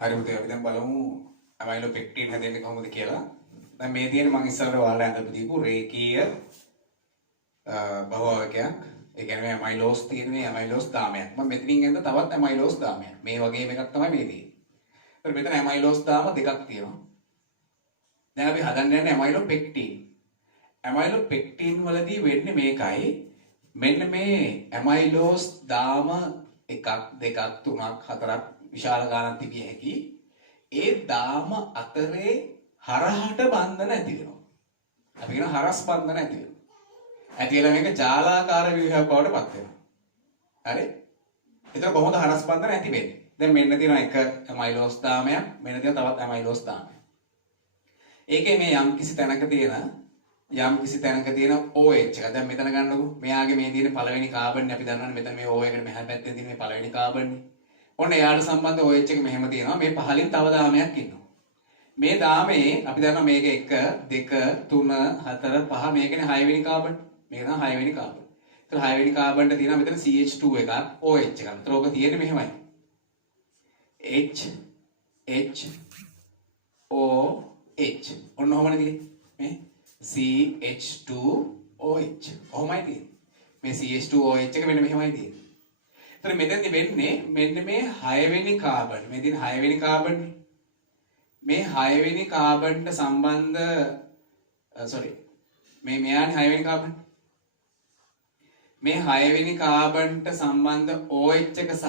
හරි පුතේ අපි දැන් බලමු ඇමයිලෝපෙක්ටින් හැදෙන්නේ කොහොමද කියලා. දැන් මේ තියෙන මම ඉස්සරහට ඔයාලට අඳපු දීපු රේඛීය බහුවකයක්. ඒ කියන්නේ ඇමයිලෝස් තියෙන මේ ඇමයිලෝස් දාමයක්. මම මෙතනින් එන්න තවත් ඇමයිලෝස් දාමයක්. මේ වගේම එකක් තමයි මේ තියෙන්නේ. ඒත් මෙතන ඇමයිලෝස් දාම දෙකක් තියෙනවා. දැන් අපි හදන්න යන්නේ ඇමයිලෝපෙක්ටින්. ඇමයිලෝපෙක්ටින් වලදී වෙන්නේ මේකයි. මෙන්න මේ ඇමයිලෝස් දාම එකක් දෙකක් තුනක් හතරක් විශාල ගානක් තිබිය හැකි. ඒ දාම අතරේ හරහට බන්ධන ඇති වෙනවා. අපි කියන හරස් බන්ධන ඇති වෙනවා. ඇති වෙලා මේක ජාලාකාර ව්‍යුහයක් බවට පත් වෙනවා. හරි? එතකොට කොහොමද හරස් බන්ධන ඇති වෙන්නේ? දැන් මෙන්න තියෙනවා එක ඇමයිලෝස් දාමයක්, මෙන්න තියෙනවා තවත් ඇමයිලෝස් දාමයක්. ඒකේ මේ යම් කිසි තැනක තියෙන OH එක. දැන් මෙතන ගන්නකො. මෙයාගේ මේ තියෙන පළවෙනි කාබන් අපි දන්නවනේ මෙතන මේ O එකට මෙහා පැත්තේ තියෙන මේ පළවෙනි කාබන්. ඔන්න එයාට සම්බන්ධ OH එක මෙහෙම තියෙනවා. මේ පහලින් තව දාමයක් ඉන්නවා. මේ දාමේ අපි දන්නවා මේක 1 2 3 4 5 මේකනේ 6 වෙනි කාබන්. මේක තමයි 6 වෙනි කාබන්. ඒතර 6 වෙනි කාබන්ට තියෙනවා මෙතන CH2 එකක් OH එකක්. ඒතර ඕක තියෙන්නේ මෙහෙමයි. H OH ඔන්න ඔහමනේ තියෙන්නේ. මේ CH2OH. ඔහමයි තියෙන්නේ. මේ CH2OH එක මෙන්න මෙහෙමයි තියෙන්නේ. එතන මෙතෙන්දි වෙන්නේ මෙන්න මේ 6 වෙනි කාබන්. මේ තියෙන 6 වෙනි කාබන්. මේ 6 වෙනි කාබන්ට සම්බන්ධ මේ මෙයානේ 6 වෙනි කාබන්. මේ 6 වෙනි කාබන්ට සම්බන්ධ OH එක සහ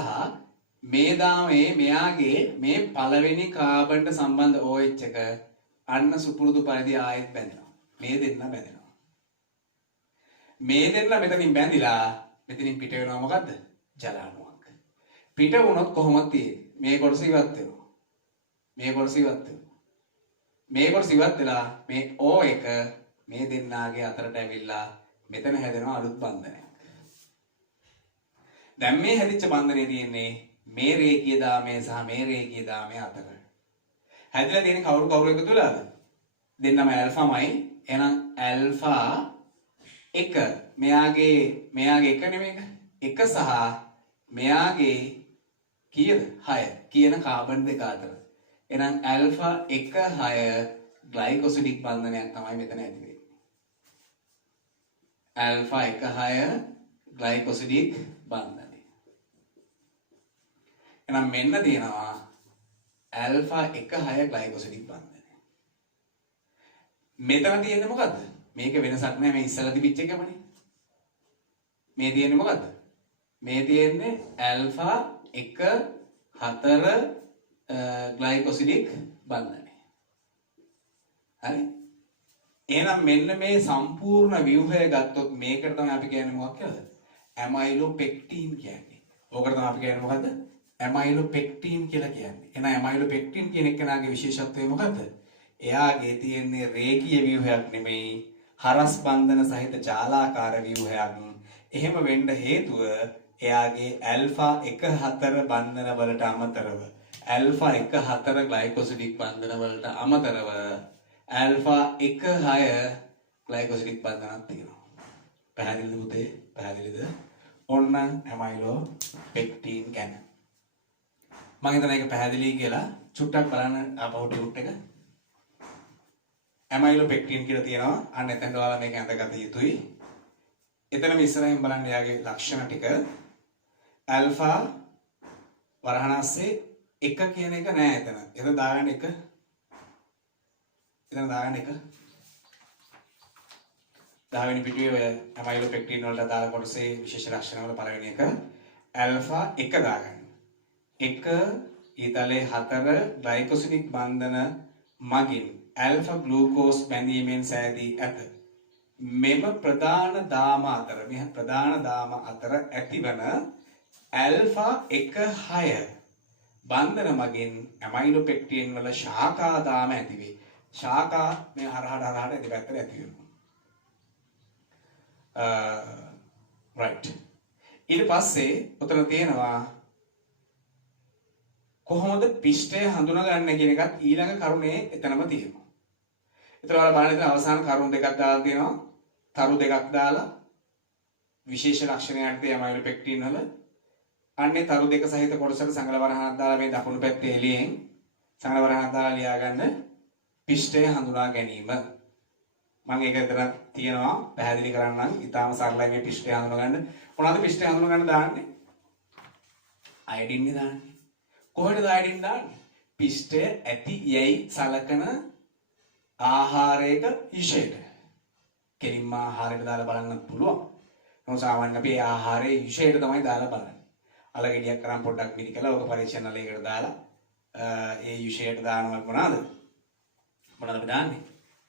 මේ දාමේ මෙයාගේ මේ පළවෙනි කාබන්ට සම්බන්ධ OH එක අන්න සුපුරුදු පරිදි ආයෙත් බැඳෙනවා. මේ දෙන්න බැඳෙනවා. මේ දෙන්න මෙතනින් බැඳිලා මෙතනින් පිට වෙනවා මොකද්ද? ජලාණුවක්. පිට වුණොත් කොහොමද තියෙන්නේ? මේ කොටස ඉවත් වෙනවා. මේ කොටස ඉවත් වෙනවා. මේ කොටස ඉවත් වෙලා මේ O එක මේ දෙන්නාගේ අතරට ඇවිල්ලා මෙතන හැදෙනවා අලුත් බන්ධනයක්. දැන් මේ හැදිච්ච බන්ධනය තියෙන්නේ මේ රේඛීය දාමය සහ මේ රේඛීය දාමය අතර. හැදිලා තියෙන කවුරු එකතු වෙලාද? දෙන්නම ඇල්ෆාමයි. එහෙනම් ඇල්ෆා 1 මෙයාගේ 1 නෙමෙයික. 1 සහ මෙයාගේ කීයද? 6 කියන කාබන් දෙක අතර. එහෙනම් ඇල්ෆා 1 6 ග්ලයිකොසිඩික් බන්ධනයක් තමයි මෙතන ඇති වෙන්නේ. ඇල්ෆා 1 6 ග්ලයිකොසිඩික් බන්ධනය. එහෙනම් මෙන්න තියෙනවා ඇල්ෆා 1 6 ග්ලයිකොසිඩික් බන්ධනය. මෙතන තියෙන්නේ මොකද්ද? මේක වෙනසක් නෑ මේ ඉස්සලා තිබිච්ච එකමනේ. මේ තියෙන්නේ මොකද්ද? මේ තියෙන්නේ ඇල්ෆා 1 4 ග්ලයිකොසිඩික් බන්ධනය. හරි? එහෙනම් මෙන්න මේ සම්පූර්ණ ව්‍යුහය ගත්තොත් මේකට තමයි අපි කියන්නේ මොකක් කියලාද? ඇමයිලෝපෙක්ටින් කියන්නේ. ඕකට තමයි අපි කියන්නේ මොකද්ද? ඇමයිලෝපෙක්ටින් කියලා කියන්නේ. එහෙනම් ඇමයිලෝපෙක්ටින් කියන එකනාගේ විශේෂත්වය මොකද්ද? එයාගේ තියෙන්නේ රේඛීය ව්‍යුහයක් නෙමෙයි හරස් බන්ධන සහිත ජාලාකාර ව්‍යුහයක්. එහෙම වෙන්න හේතුව එයාගේ ඇල්ෆා 1 4 බන්ධන වලට අමතරව ඇල්ෆා 1 4 ග්ලයිකොසිඩික් බන්ධන වලට අමතරව ඇල්ෆා 1 6 ග්ලයිකොසිඩික් බන්ධනක් තියෙනවා. පැහැදිලිද පුතේ? පැහැදිලිද? ඔන්න ඇමයිලෝපෙක්ටින් කියන්නේ. මම හිතනවා ඒක පැහැදිලි කියලා. චුට්ටක් බලන්න ආපහු ටියුට් එක. ඇමයිලෝපෙක්ටින් කියලා තියෙනවා. අන්න එතනට ඔයාලා මේක අඳගත යුතුයි. එතනම ඉස්සරහින් බලන්න යාගේ ලක්ෂණ ටික. ඇල්ෆා වරහණස්සේ 1 කියන එක නෑ එතන. එතන දාගන්න 1. එතන දාගන්න 1. 10 වෙනි පිටුවේ ඔය ඇමයිලෝපෙක්ටින් වලට අදාළ කොටසේ විශේෂ ලක්ෂණ වල පළවෙනි එක ඇල්ෆා 1 දාගන්න. 1 ඊතලේ 4 ග්ලයිකොසිඩික් බන්ධන මගින් ඇල්ෆා ග්ලූකෝස් බැඳීමෙන් සෑදී ඇත. මෙම ප්‍රධාන දාම අතර ඇතිවන ඇල්ෆා 1 6 බන්ධන මගින් ඇමයිලෝපෙක්ටින් වල ශාඛා දාම ඇති වේ. ශාඛා මේ හරහට ඇති පැත්තට ඇති වෙනවා. right. ඊට පස්සේ උතන තියෙනවා කොහොමද පිෂ්ඨය හඳුනාගන්නේ කියන එකත් ඊළඟ කරුණේ එතනම තියෙනවා. ඒතර ඔයාලා බලන්න ඉතින් අවසාන කරුණු දෙකක් දාලා තියෙනවා. තරු දෙකක් දාලා විශේෂ ලක්ෂණයක් තියෙනවා ඇමයිලෝපෙක්ටින් වල. අන්නේ තරු දෙක සහිත කොටසට සංගල වරහණක් දාලා මේ දකුණු පැත්තේ එළියෙන් සංග්‍රහවරහන් දාලා ලියා ගන්න පිෂ්ඨය හඳුනා ගැනීම. මම ඒක විතර තියනවා පැහැදිලි කරන්නම්. ඊටාම සරලයි මේ පිෂ්ඨය හඳුනා ගන්න. මොනවද පිෂ්ඨය හඳුනා ගන්න දාන්නේ? අයඩින් නේ දාන්නේ. කොහෙටද අයඩින් දාන්නේ? පිෂ්ඨය ඇති යයි සලකන ආහාරයක විශේෂයට. කෙලින්ම ආහාරයට දාලා බලන්න පුළුවන්. නමුත් සාමාන්‍යයෙන් අපි ආහාරයේ විශේෂයට තමයි දාලා බලන්නේ. අලගෙඩියක් කරන් පොඩ්ඩක් මිරිකලා ඔක පරීක්ෂණ නලයකට දාලා ඒ විශේෂයට දානවා මොනවද අපි දාන්නේ?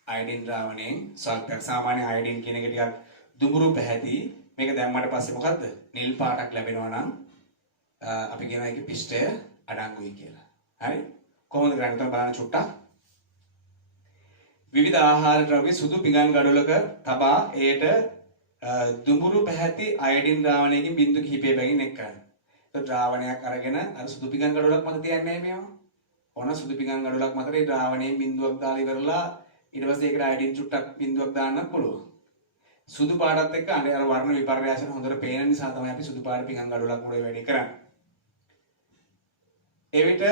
අයඩින් ද්‍රාවණයෙන් සල්ෆර්. සාමාන්‍ය අයඩින් කියන එක ටිකක් දුඹුරු පැහැති. මේක දැම්මට පස්සේ මොකද්ද? නිල් පාටක් ලැබෙනවා නම් අපි කියනවා ඒකේ පිෂ්ඨය අඩංගුයි කියලා. හරි? කොහොමද කරන්නේ? තමයි බලන්න චුට්ටක්. විවිධ ආහාර ද්‍රව්‍ය සුදු පිඟන් ගඩොලක තබා ඒට දුඹුරු පැහැති අයඩින් ද්‍රාවණයකින් බිංදු කිහිපය බැගින් එක් කරන්න. ඒ ද්‍රාවණයක් අරගෙන අර සුදු පිඟන් ගඩොලක් මත තියන්නේ නැහැ මේවා. ඕන සුදු පිඟන් ගඩොලක් මත ඒ ද්‍රාවණයෙන් බිංදුවක් දාලා ඉවරලා ඊට පස්සේ ඒකට අයඩින් චුට්ටක් බිංදුවක් දාන්නත් පුළුවන්. සුදු පාටත් එක්ක අර වර්ණ විපර්යාසන හොඳට පේන නිසා තමයි අපි සුදු පාට පිඟන් ගඩොලක් මුලේ වැඩි කරන්නේ. එවිට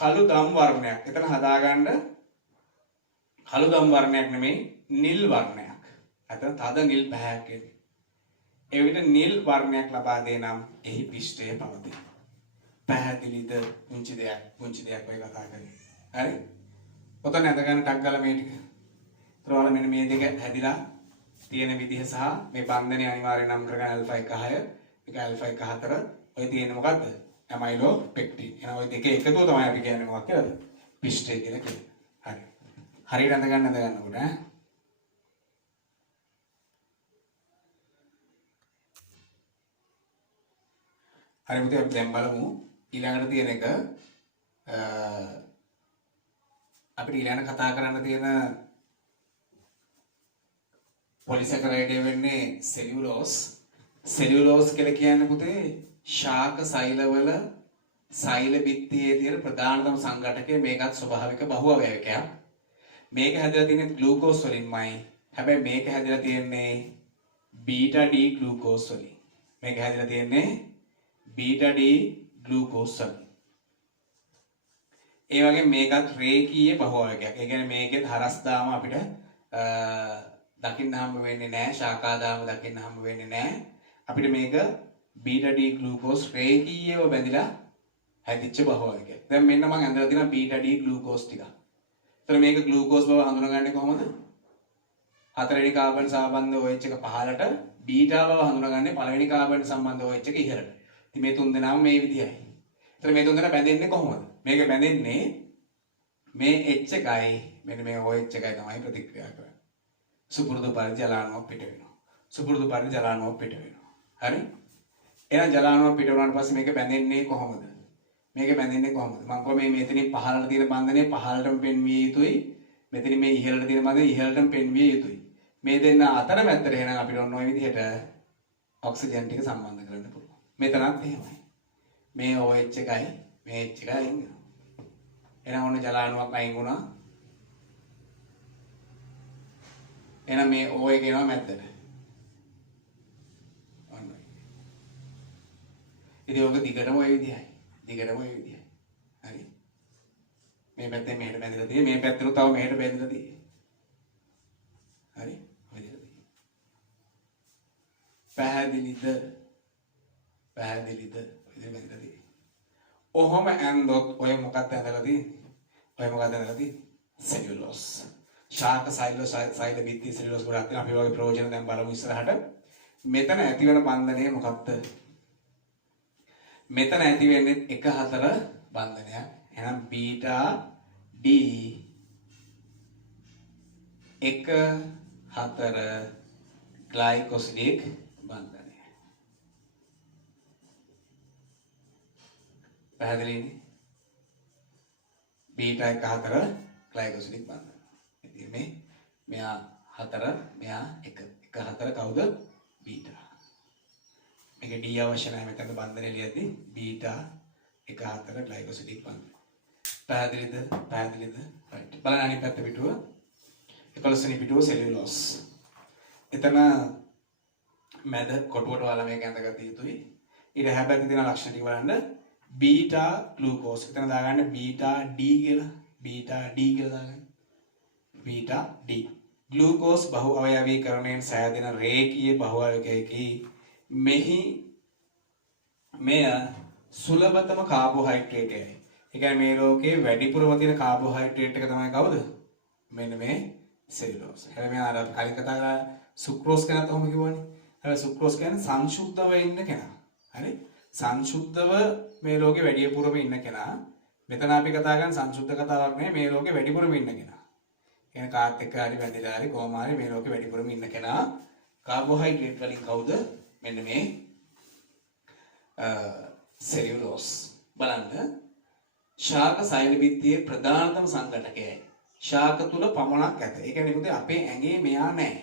කළු දම් වර්ණයක්. එතන හදාගන්න කළු දම් වර්ණයක් නෙමෙයි නිල් වර්ණයක්. එතන තද නිල් පැහැයක් එන්නේ. එවිට නිල් වර්ණයක් ලබා දේ නම් එහි පිෂ්ඨය පවතී. පැහැදිලිද? පුංචි දෙයක් ඔය කතා කරන්නේ. හරි? ඔතන ඇඳගන්න ටක් ගාලා මේ ටික. ඊට මෙන්න මේ දෙක හැදිලා තියෙන විදිහ සහ මේ බන්ධනේ අනිවාර්යෙන් නම් කරගන්න ඇල්ෆා 1 6 එක ඇල්ෆා 1 4 ඔය තියෙන්නේ මොකද්ද? ඇමයිලෝ පෙක්ටින්. එහෙනම් ওই දෙකේ එකතුව තමයි අපි කියන්නේ මොකක්ද කියලාද? පිෂ්ඨය කියලා කියන්නේ. හරි. හරියට අඳ ගන්නකොට ඈ. හරි මුතේ අපි දැන් බලමු ඊළඟට තියෙන එක අපිට ඊළඟට කතා කරන්න තියෙන පොලිසැකරයිඩ් වෙන්නේ සෙලියුලෝස්. සෙලියුලෝස් කියලා කියන්නේ පුතේ ශාක සෛලවල සෛල බිත්තියේ තියෙන ප්‍රධානතම සංඝටකය. මේකත් ස්වභාවික බහුඅවයවකයක්. මේක හැදලා තියෙන්නේ ග්ලූකෝස් වලින්මයි. හැබැයි මේක හැදලා තියෙන්නේ බීටා ඩී ග්ලූකෝස් වලින්. මේක හැදලා තියෙන්නේ බීටා ඩී ග්ලූකෝස් වලින්. ඒ වගේ මේකත් රේඛීය බහුඅවයවකයක්. ඒ කියන්නේ මේකෙත් හරස් දාම අපිට දකින්න හම්බ වෙන්නේ නැහැ. ශාකා දාම දකින්න හම්බ වෙන්නේ නැහැ. අපිට මේක බීටා ඩී ග්ලූකෝස් රේඛීයව බැඳිලා හැදිච්ච බහුවයක. දැන් මෙන්න මම ඇඳලා තියෙන බීටා ඩී ග්ලූකෝස් ටික. ඒතර මේක ග්ලූකෝස් බව හඳුනගන්නේ කොහොමද? හතරවෙනි කාබන් සම්බන්ධ OH එක පහළට, බීටා බව හඳුනගන්නේ පළවෙනි කාබන් සම්බන්ධ OH එක ඉහළට. ඉතින් මේ තුන් දෙනාම මේ විදිහයි. ඒතර මේ තුන් දෙනා බැඳෙන්නේ කොහොමද? මේක බැඳෙන්නේ මේ H එකයි මෙන්න මේ OH එකයි තමයි ප්‍රතික්‍රියා කරන්නේ. සුපුරුදු පරිදි ජලාණුවක් පිට වෙනවා. සුපුරුදු පරිදි ජලාණුවක් පිට වෙනවා. හරි? එහෙනම් ජලාණුවක් පිට වුණාට පස්සේ මේක බැඳෙන්නේ කොහොමද? මේක බැඳෙන්නේ කොහොමද? මම කිව්වා මේ මෙතනින් පහළට තියෙන බන්ධනය පහළටම පෙන්විය යුතුයි. මෙතනින් මේ ඉහළට තියෙන බන්ධනය ඉහළටම පෙන්විය යුතුයි. මේ දෙන්න අතර මැද්දට එහෙනම් අපිට ඔන්න ඔය විදිහට ඔක්සිජන් ටික සම්බන්ධ කරන්න පුළුවන්. මෙතනත් එහෙමයි. මේ OH එකයි මේ H එකයි අයින් වෙනවා. එහෙනම් ඔන්න ජලාණුවක් අයින් වුණා. එහෙනම් මේ O එක එනවා මැද්දට. ඔන්න. ඉතින් ඔක දිගටම ඔය විදිහයි. දිගටම ඔය විදිහයි. හරි. මේ පැත්තෙන් මෙහෙට බැඳලා තියෙන්නේ. මේ පැත්තට තව මෙහෙට බැඳලා තියෙන්නේ. හරි. ඔය විදිහට. පැහැදිලිද? පැහැදිලිද? ඔය විදිහට බැඳලා තියෙන්නේ. ඔහොම ඇන්දොත් ඔය මොකක්ද ඇඳලා තියෙන්නේ? ඔය මොකක්ද ඇඳලා තියෙන්නේ? සෙලියුලෝස්. ශාක සෛල බිත්ති සෙලියුලෝස් ගොඩක් තියෙනවා. අපි වගේ ප්‍රයෝජන දැන් බලමු ඉස්සරහට. මෙතන ඇති වෙන බන්ධනය මොකක්ද? මෙතන ඇති වෙන්නේ 1-4 බන්ධනයක්. එහෙනම් බීටා ඩී 1-4 ග්ලයිකොසිලික් බන්ධනය. පැහැදිලිනේ? බීටා 1-4 ග්ලයිකොසිලික් බන්ධනය. ඉතින් මෙයා 4 මෙයා 1. 1-4 කවුද? බීටා. මේක D අවශ්‍ය නැහැ මෙතන බන්ධනය ලියද්දී බීටා 1-4 ග්ලයිකොසිලික් බන්ධනය. පැහැදිලිද? පැහැදිලිද? right. බලන්න අනිත් පැත්ත පිටුව. 11 වෙනි පිටුව සෙලියුලෝස්. එතන මැද කොටුවට වල මේක ඇඳගත යුතුයි. ඊට හැබැයි තියෙන ලක්ෂණ ටික බලන්න. Beta glucose. එතන දාගන්න බීටා D කියලා. බීටා D කියලා දාගන්න. Beta D. ග්ලූකෝස් බහු අවයවීකරණයෙන් සෑදෙන රේඛීය බහුආයකයකි. මෙහි මෙය සුලභතම කාබෝහයිඩ්‍රේටයයි. ඒ කියන්නේ මේ ලෝකේ වැඩිපුරම තියෙන කාබෝහයිඩ්‍රේට් එක තමයි කවුද? මෙන්න මේ සෙලියුලෝස්. හැබැයි මේ අර කලින් කතා කරා සුක්‍රෝස් ගැන තමයි කිව්වනේ. හැබැයි සුක්‍රෝස් කියන්නේ සංසුද්ධව ඉන්න කෙනා. හරි? සංසුද්ධව මේ ලෝකේ වැඩිපුරම ඉන්න කෙනා. මෙතන අපි කතා කරන්නේ සංසුද්ධ කතාවක් නෙවෙයි මේ ලෝකේ වැඩිපුරම ඉන්න කෙනා. කියන්නේ කාත් එක්ක හරි වැදිලා හරි කොහොම හරි මේ ලෝකේ වැඩිපුරම ඉන්න කෙනා කාබෝහයිඩ්‍රේට් වලින් කවුද? මෙන්න මේ සෙලියුලෝස්. බලන්න ශාක සෛල බිත්තියේ ප්‍රධානතම සංඝටකයයි. ශාක තුල පමණක් ඇත. ඒ කියන්නේ මොකද අපේ ඇඟේ මෙයා නැහැ.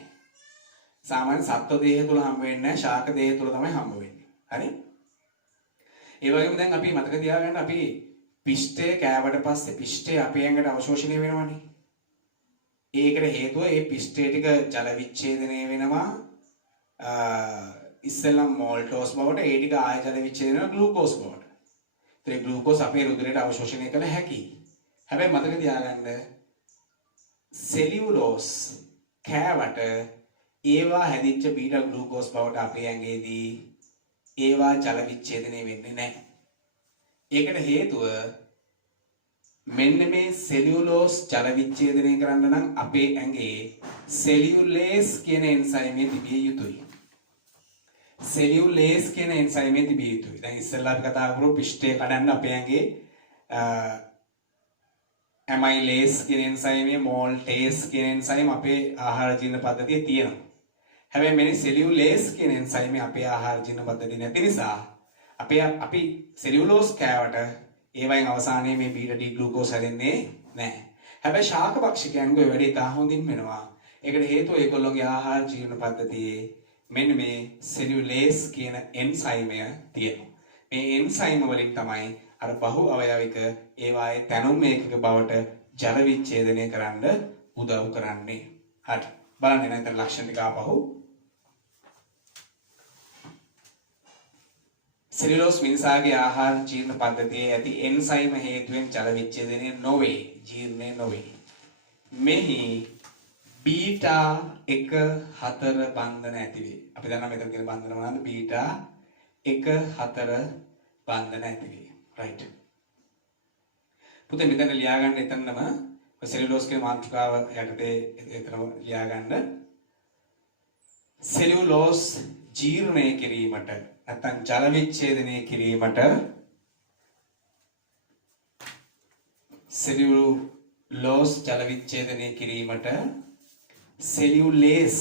සාමාන්‍ය සත්ව දේහ තුල හම්බ වෙන්නේ නැහැ. ශාක දේහ තුල තමයි හම්බ වෙන්නේ. හරි? ඒ වගේම දැන් අපි මතක තියාගන්න අපි පිෂ්ඨය කෑවට පස්සේ පිෂ්ඨය අපේ ඇඟට අවශෝෂණය වෙනවනේ. ඒකට හේතුව ඒ පිෂ්ඨය ටික ජල විච්ඡේදනය වෙනවා. ඉස්සෙල්ලම මෝල්ටෝස් බවට ඒ ටික ආය ජල විච්ඡේදනය වෙනවා ග්ලූකෝස් බවට. ඒ ග්ලූකෝස් අපේ රුධිරයට අවශෝෂණය කළ හැකියි. හැබැයි මතක තියාගන්න සෙලියුලෝස් කෑවට ඒවා හැදිච්ච බීටා ග්ලූකෝස් බවට අපේ ඇඟේදී ඒවා ජල විච්ඡේදනය වෙන්නේ නැහැ. ඒකට හේතුව මෙන්න මේ සෙලියුලෝස් ජල විච්ඡේදනය කරන්න නම් අපේ ඇඟේ සෙලියුලේස් කියන එන්සයිමය තිබිය යුතුයි. සෙලියුලේස් කියන එන්සයිමය තිබිය යුතුයි. දැන් ඉස්සෙල්ලා අපි කතා කරමු පිෂ්ඨය කඩන්න අපේ ඇඟේ ඇමයිලේස් කියන එන්සයිමය, මෝල්ටේස් කියන එන්සයිම අපේ ආහාර ජීර්ණ පද්ධතියේ තියෙනවා. හැබැයි මෙන්න සෙලියුලේස් කියන එන්සයිම අපේ ආහාර ජීර්ණ පද්ධතියේ නැති නිසා අපි සෙලියුලෝස් කෑවට ඒවයින් අවසානයේ මේ බීටා D ග්ලූකෝස් හැදෙන්නේ නැහැ. හැබැයි ශාක භක්ෂිකයන්ගේ වැඩේ තා හොඳින් වෙනවා. ඒකට හේතුව ඒගොල්ලෝගේ ආහාර ජීර්ණ පද්ධතියේ මෙන්න මේ සෙලියුලේස් කියන එන්සයිමය තියෙනවා. මේ එන්සයිම වලින් තමයි අර බහු අවයවික ඒවායේ තැනුම් ඒකක බවට ජල විච්ඡේදනය කරන්න උදව් කරන්නේ. හරි. බලන්න නැත්නම් ලක්ෂණ ටික ආපහු. සෙලියුලෝස් මිනිසාගේ ආහාර ජීර්ණ පද්ධතියේ ඇති එන්සයිම හේතුවෙන් ජල විච්ඡේදනය නොවේ, ජීර්ණය නොවේ. මෙහි බීටා 1-4 බන්ධන ඇති වේ. අපි දන්නවා මෙතන තියෙන බන්ධන මොනවාද? බීටා 1-4 බන්ධන ඇති වේ. right. පුතේ මෙතන ලියා ගන්න එතනම සෙලියුලෝස් කියන මාතෘකාව යටතේ එතනම ලියා ගන්න. සෙලියුලෝස් ජීර්ණය කිරීමට නැත්නම් ජල විච්ඡේදනය කිරීමට සෙලියුලෝස් ජල විච්ඡේදනය කිරීමට සෙලියුලේස්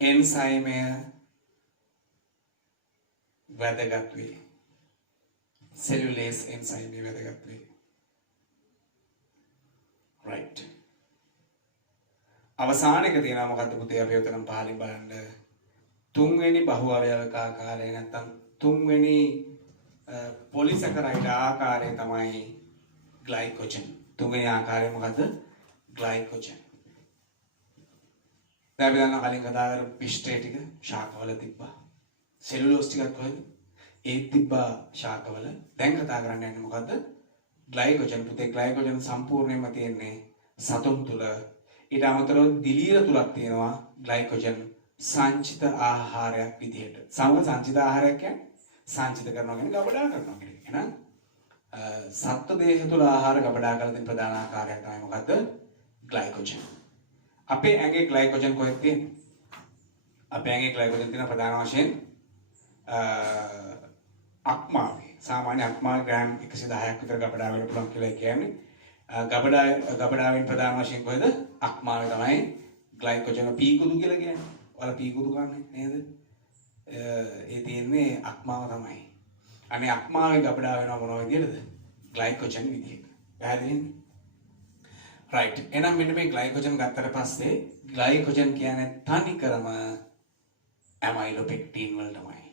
එන්සයිමය වැදගත් වේ. සෙලියුලේස් එන්සයිමය වැදගත් වේ. right. අවසානයක තියෙනවා මොකද්ද පුතේ අපි උතනම් පහලින් බලන්න තුන්වෙනි බහු අවයවක ආකාරය නැත්නම් තුන්වෙනි පොලිසැකරයිඩ් ආකාරය තමයි ග්ලයිකෝජන්. තුන්වෙනි ආකාරය මොකද්ද? ග්ලයිකෝජන්. දැන් අපි දන්නවා කලින් කතා කරපු පිෂ්ඨය ටික ශාකවල තිබ්බා. සෙලියුලෝස් ටිකක් කොහෙද? ඒත් තිබ්බා ශාකවල. දැන් කතා කරන්න යන්නේ මොකද්ද? ග්ලයිකෝජන්. පුතේ ග්ලයිකෝජන් සම්පූර්ණයෙන්ම තියෙන්නේ සතුන් තුල. ඊට අමතරව දිලීර තුලක් තියෙනවා ග්ලයිකෝජන් සංචිත ආහාරයක් විදිහට. සංචිත ආහාරයක් කියන්නේ සංචිත කරනවා කියන්නේ ගබඩා කරනවා කියන එක. එහෙනම් සත්ත්ව දේහ තුල ආහාර ගබඩා කරන තියෙන ප්‍රධාන ආකාරයක් තමයි මොකද්ද? ග්ලයිකෝජන්. අපේ ඇඟේ ග්ලයිකෝජන් කොහෙද තියෙන්නේ? අපේ ඇඟේ ග්ලයිකෝජන් තියෙන ප්‍රධාන වශයෙන් අක්මාවේ. සාමාන්‍ය අක්මාවේ ග්‍රෑම් 110ක් විතර ගබඩා වෙන්න පුළුවන් කියලා කියන්නේ. ගබඩාවෙන් ප්‍රධාන වශයෙන් කොහෙද? අක්මාවේ තමයි ග්ලයිකෝජන් පීකුදු කියලා කියන්නේ. ඔයාලා පීකුදු කන්නේ නේද? ඒ තියෙන්නේ අක්මාව තමයි. අනේ අක්මාවේ ගබඩා වෙනවා මොන විදියටද? ග්ලයිකෝජන් විදියට. පැහැදිලිද? right. එහෙනම් මෙන්න මේ ග්ලයිකෝජන් ගත්තට පස්සේ ග්ලයිකෝජන් කියන්නේ තනිකරම ඇමයිලෝපෙක්ටින් වලටමයි.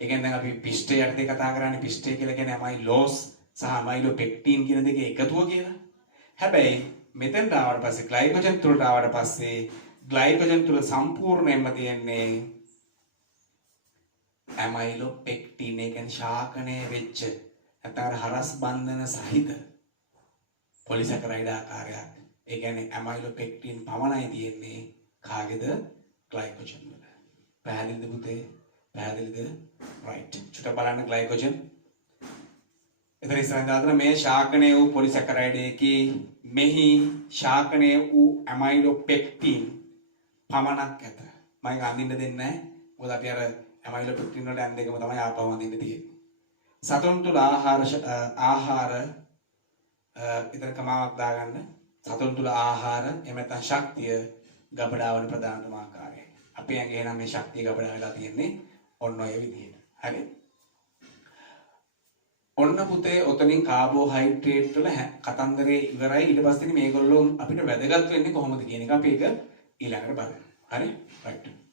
ඒ කියන්නේ දැන් අපි පිෂ්ඨය යටතේ කතා කරන්නේ පිෂ්ඨය කියලා කියන්නේ ඇමයිලෝස් සහ ඇමයිලෝපෙක්ටින් කියන දෙකේ එකතුව කියලා. හැබැයි මෙතෙන්ට ආවට පස්සේ ග්ලයිකෝජන් තුලට ආවට පස්සේ ග්ලයිකෝජන් තුල සම්පූර්ණයෙන්ම තියෙන්නේ ඇමයිලෝපෙක්ටින්. ඒ කියන්නේ ශාකණය වෙච්ච නැත්නම් අර හරස් බන්ධන සහිත පොලිසැකරයිඩ් ආකාරයක්. ඒ කියන්නේ ඇමයිලෝපෙක්ටින් පමණයි තියෙන්නේ කාගේද? ග්ලයිකෝජන් වල. පැහැදිලිද පුතේ? පැහැදිලිද? රයිට්. චුට්ටක් බලන්න ග්ලයිකෝජන්. එතන ඉස්සරහින් දාන මේ ශාකණය වූ පොලිසැකරයිඩ් එකේ මෙහි ශාකණය වූ ඇමයිලෝපෙක්ටින් පමණක් ඇත. මම ඒක අඳින්න දෙන්නේ නැහැ. මොකද අපි අර ඇමයිලෝපෙක්ටින් වලට ඇන් දෙකම තමයි ආපහු අඳින්න තියෙන්නේ. සතුන් තුල ආහාර ඉතර කමාවක් දාගන්න. සතුන් තුල ආහාර එහෙම නැත්නම් ශක්තිය ගබඩාවන ප්‍රධානතම ආකාරය. අපේ ඇඟේ නම් මේ ශක්තිය ගබඩා වෙලා තියෙන්නේ ඔන්න ඔය විදිහට. හරි? ඔන්න පුතේ ඔතනින් කාබෝහයිඩ්‍රේට් වල කතන්දරේ ඉවරයි. ඊට පස්සේ මේගොල්ලෝ අපිට වැදගත් වෙන්නේ කොහොමද කියන එක අපි ඒක ඊළඟට බලමු. හරි? රයිට්.